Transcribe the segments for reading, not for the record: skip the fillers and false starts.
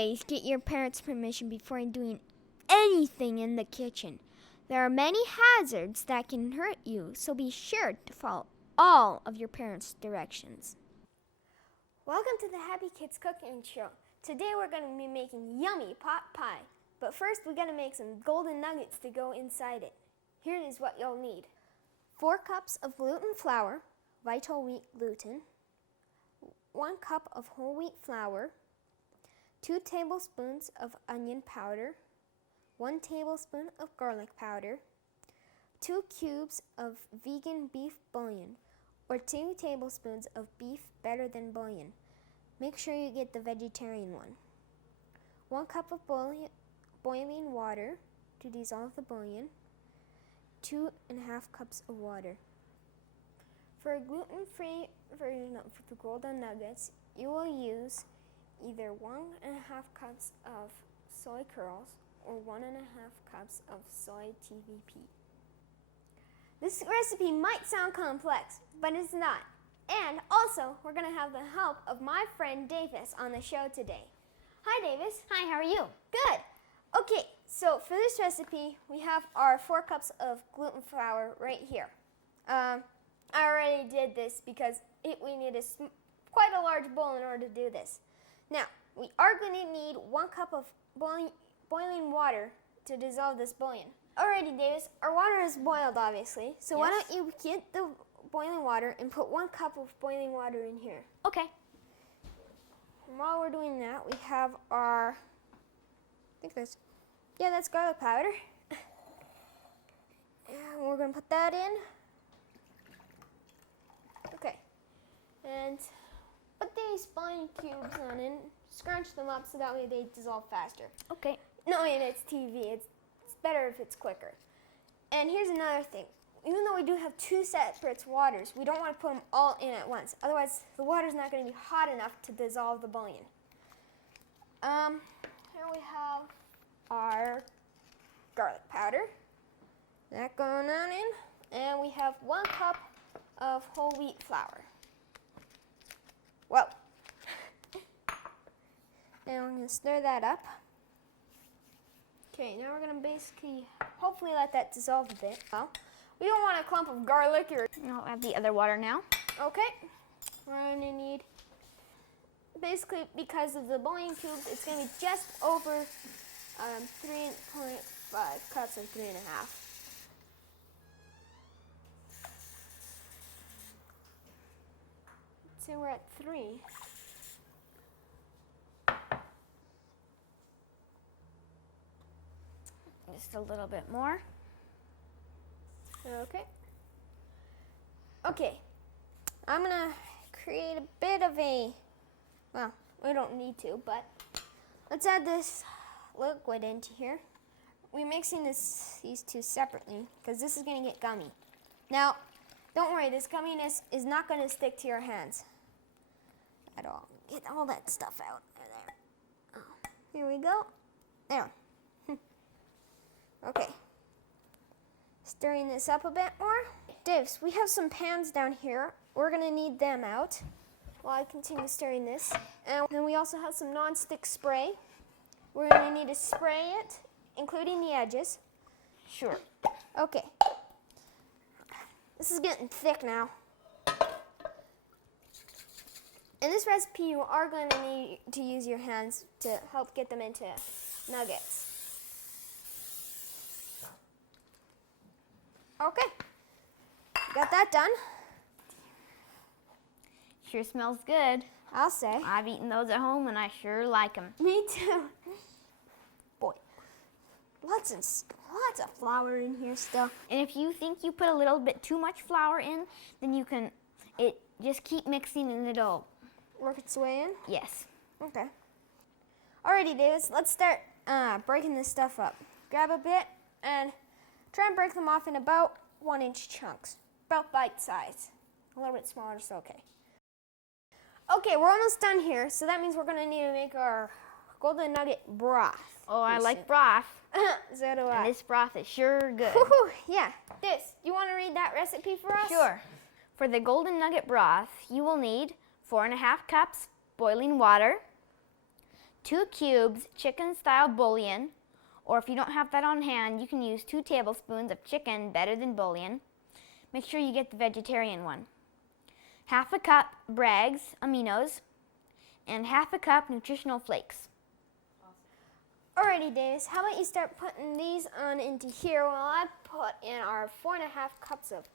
always get your parents' permission before doing anything in the kitchen. There are many hazards that can hurt you, so be sure to follow all of your parents' directions. Welcome to the Happy Kids Cooking Show. Today we're going to be making yummy pot pie. But first we got to make some golden nuggets to go inside it. Here is what you'll need. 4 cups of gluten flour, vital wheat gluten, 1 cup of whole wheat flour, 2 tablespoons of onion powder, 1 tablespoon of garlic powder, 2 cubes of vegan beef bouillon, or 2 tablespoons of beef better than bouillon. Make sure you get the vegetarian one. 1 cup of boiling water to dissolve the bouillon, 2.5 cups of water. For a gluten-free version of the golden nuggets, you will use either 1.5 cups of soy curls or 1.5 cups of soy TVP. This recipe might sound complex, but it's not. And also, we're going to have the help of my friend Davis on the show today. Hi, Davis. Hi, how are you? Good. Okay, so for this recipe, we have our 4 cups of gluten flour right here. I already did this because we need quite a large bowl in order to do this. Now, we are going to need 1 cup of boiling water to dissolve this bouillon. Alrighty, Davis, our water is boiled, obviously. So Why don't you get the boiling water and put 1 cup of boiling water in here. Okay. And while we're doing that, we have our, that's garlic powder. And we're going to put that in. Okay. And put these fine cubes on and scrunch them up so that way they dissolve faster. Okay. No, and it's TV. It's better if it's quicker. And here's another thing. Even though we do have 2 separate waters, we don't want to put them all in at once. Otherwise, the water's not going to be hot enough to dissolve the bouillon. Here we have our garlic powder. That going on in. And we have 1 cup of whole wheat flour. Whoa. And we're going to stir that up. Okay, now we're going to basically, hopefully let that dissolve a bit. Well, we don't want a clump of garlic or... I'll add the other water now. Okay. We're going to need, basically because of the bouillon cubes, it's going to be just over 3.5 cups of 3.5. Let's say we're at 3. Just a little bit more. Okay. Okay. I'm going to create a bit of a, well, we don't need to, but let's add this liquid into here. We're mixing these two separately because this is going to get gummy. Now, don't worry, this gumminess is not going to stick to your hands at all. Get all that stuff out of there. Oh, here we go. There. Okay. Stirring this up a bit more. Divs, we have some pans down here. We're going to need them out while I continue stirring this. And then we also have some non-stick spray. We're going to need to spray it, including the edges. Sure. Okay. This is getting thick now. In this recipe, you are going to need to use your hands to help get them into nuggets. Okay, got that done. Sure smells good. I'll say. I've eaten those at home and I sure like them. Me too. Boy, lots of flour in here still. And if you think you put a little bit too much flour in, then you can, just keep mixing and it'll work its way in? Yes. Okay. Alrighty, Davis, let's start breaking this stuff up. Grab a bit and try and break them off in about 1-inch chunks, about bite size. A little bit smaller is okay. Okay, we're almost done here, so that means we're going to need to make our golden nugget broth. Oh, I like broth. So do I. And this broth is sure good. Woo-hoo, yeah. This, you want to read that recipe for us? Sure. For the golden nugget broth, you will need 4.5 cups boiling water, 2 cubes chicken-style bouillon, or if you don't have that on hand, you can use 2 tablespoons of chicken, better than bouillon. Make sure you get the vegetarian one. Half a cup Bragg's aminos, and half a cup nutritional flakes. Alrighty, Davis, how about you start putting these on into here while I put in our 4.5 cups of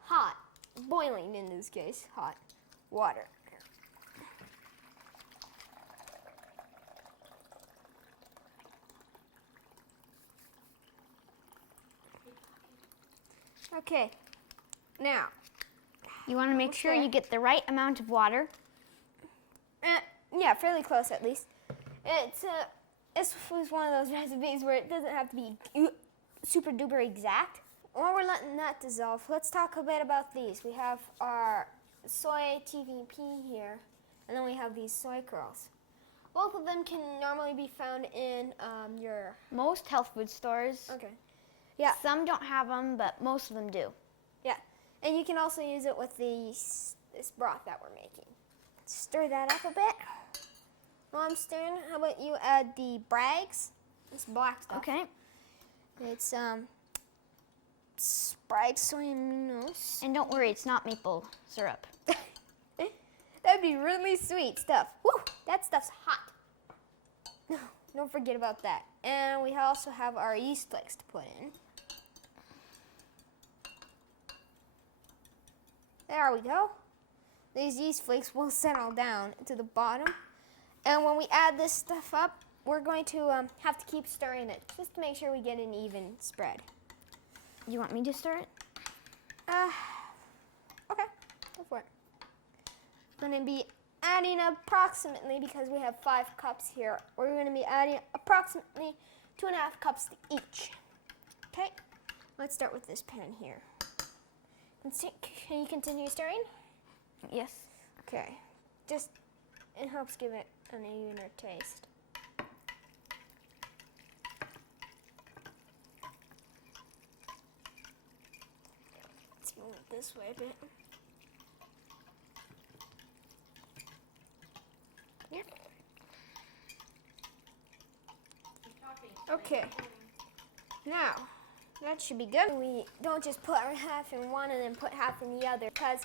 hot, boiling in this case, hot water. Okay, now. You want to make sure you get the right amount of water. Yeah, fairly close at least. This was one of those recipes where it doesn't have to be super duper exact. While we're letting that dissolve, let's talk a bit about these. We have our soy TVP here, and then we have these soy curls. Both of them can normally be found in your... Most health food stores. Okay. Yeah. Some don't have them, but most of them do. Yeah. And you can also use it with this broth that we're making. Stir that up a bit. While I'm stirring, how about you add the Bragg's? This black stuff. Okay. It's Bragg's soy aminos. And don't worry, it's not maple syrup. That'd be really sweet stuff. Woo! That stuff's hot. No, don't forget about that. And we also have our yeast flakes to put in. There we go. These yeast flakes will settle down to the bottom. And when we add this stuff up, we're going to have to keep stirring it just to make sure we get an even spread. You want me to stir it? Okay, go for it. Going to be adding approximately, because we have 5 cups here, we're going to be adding approximately 2.5 cups to each. Okay, let's start with this pan here. Can you continue stirring? Yes. Okay, it helps give it an evener taste. Let's move it this way a bit. Yeah. Okay. Now, that should be good. We don't just put half in one and then put half in the other, because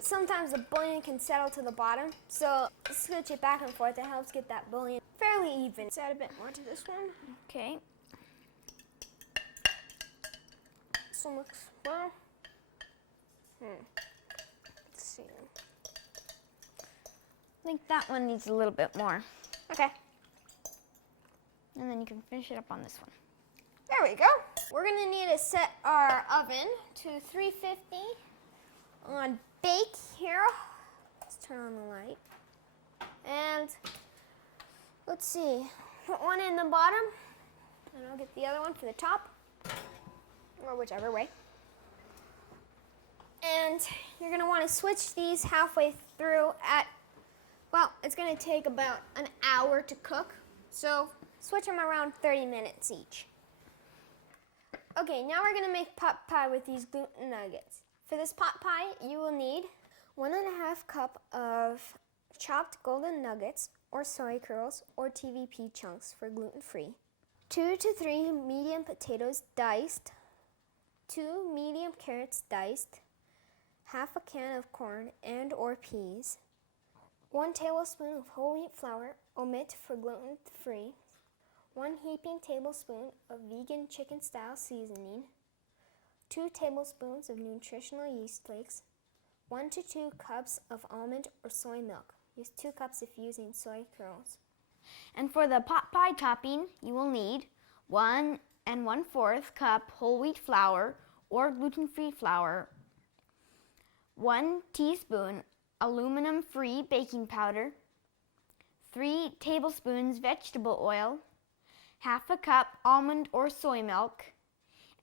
sometimes the bouillon can settle to the bottom. So switch it back and forth. It helps get that bouillon fairly even. Let's add a bit more to this one. Okay. This one looks well. Let's see. I think that one needs a little bit more. Okay. And then you can finish it up on this one. There we go. We're gonna need to set our oven to 350 on bake here. Let's turn on the light. And let's see, put one in the bottom, and I'll get the other one for the top, or whichever way. And you're gonna wanna switch these halfway through it's gonna take about an hour to cook. So switch them around 30 minutes each. Okay, now we're gonna make pot pie with these gluten nuggets. For this pot pie, you will need 1.5 cup of chopped golden nuggets or soy curls or TVP chunks for gluten-free, 2 to 3 medium potatoes diced, 2 medium carrots diced, half a can of corn and or peas, 1 tablespoon of whole wheat flour, omit for gluten-free, 1 heaping tablespoon of vegan chicken-style seasoning, 2 tablespoons of nutritional yeast flakes, 1 to 2 cups of almond or soy milk. Use 2 cups if using soy curls. And for the pot pie topping, you will need 1 1/4 cup whole wheat flour or gluten-free flour, 1 teaspoon aluminum-free baking powder, 3 tablespoons vegetable oil, half a cup almond or soy milk,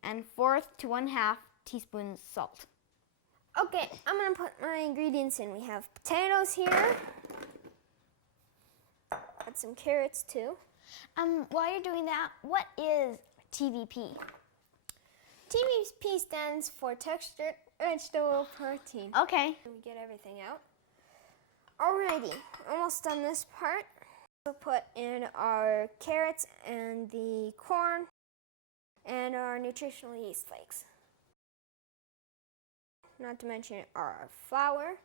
and 1/4 to 1/2 teaspoons salt. Okay, I'm gonna put my ingredients in. We have potatoes here. Add some carrots too. While you're doing that, what is TVP? TVP stands for textured vegetable protein. Okay. We get everything out. Alrighty, almost done this part. We'll put in our carrots and the corn and our nutritional yeast flakes. Not to mention our flour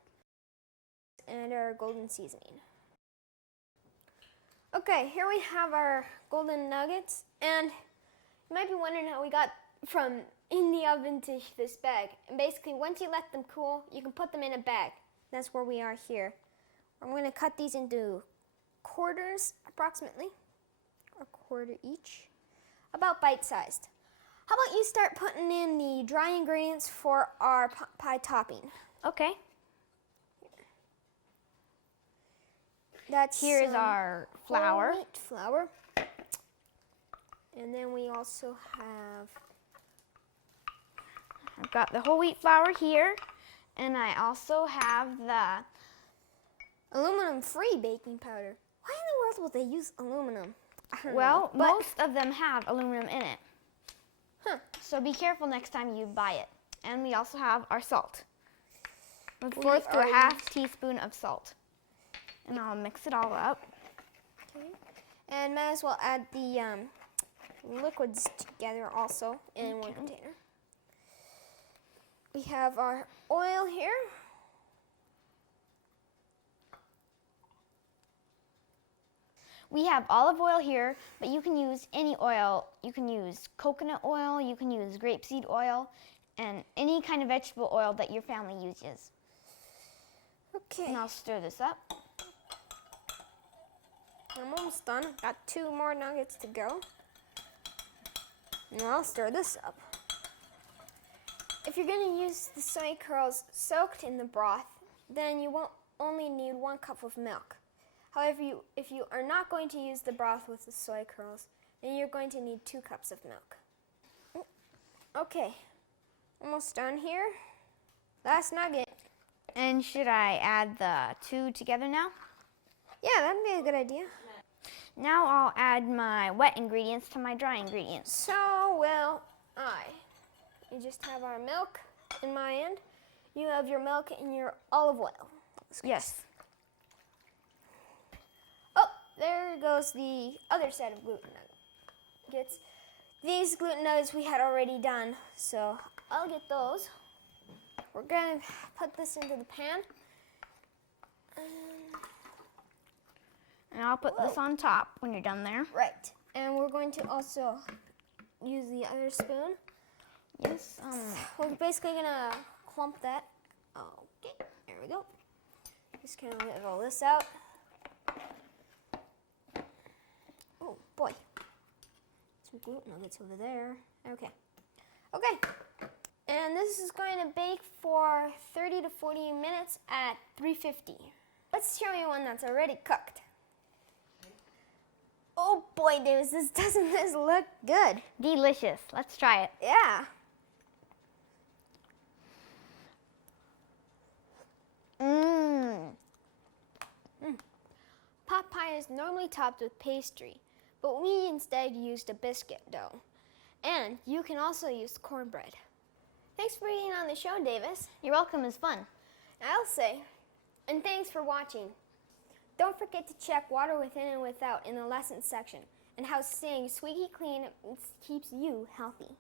and our golden seasoning. Okay, here we have our golden nuggets, and you might be wondering how we got from in the oven to this bag. And basically, once you let them cool, you can put them in a bag. That's where we are here. I'm going to cut these into quarters, approximately, a quarter each, about bite-sized. How about you start putting in the dry ingredients for our pot pie topping? Okay. That's Here is our flour. Whole wheat flour. And then we also have I've got the whole wheat flour here, and I also have the aluminum-free baking powder. Why in the world would they use aluminum? I don't know. well, But most of them have aluminum in it. Huh. So be careful next time you buy it. And we also have our salt. A We fourth to a are half teaspoon of salt. And I'll mix it all up. Okay. And might as well add the liquids together also in one container. We have our oil here. We have olive oil here, but you can use any oil. You can use coconut oil, you can use grapeseed oil, and any kind of vegetable oil that your family uses. Okay. And I'll stir this up. I'm almost done. Got 2 more nuggets to go. And I'll stir this up. If you're going to use the soy curls soaked in the broth, then you won't only need 1 cup of milk. However, if you are not going to use the broth with the soy curls, then you're going to need 2 cups of milk. Okay, almost done here. Last nugget. And should I add the 2 together now? Yeah, that'd be a good idea. Now I'll add my wet ingredients to my dry ingredients. So will I. You just have our milk in my end. You have your milk and your olive oil. Yes. Oh, there goes the other set of gluten nuggets. These gluten nuggets we had already done, so I'll get those. We're going to put this into the pan. And I'll put this on top when you're done there. Right. And we're going to also use the other spoon. Yes. We're basically going to clump that. Okay, there we go. Just going to level this out. Oh, boy. Some gluten nuggets over there. Okay. Okay. And this is going to bake for 30 to 40 minutes at 350. Let's show you one that's already cooked. Oh boy, Davis, doesn't this look good? Delicious. Let's try it. Yeah. Pot pie is normally topped with pastry, but we instead used a biscuit dough. And you can also use cornbread. Thanks for being on the show, Davis. You're welcome. It was fun. I'll say. And thanks for watching. Don't forget to check water within and without in the lessons section and how staying squeaky clean keeps you healthy.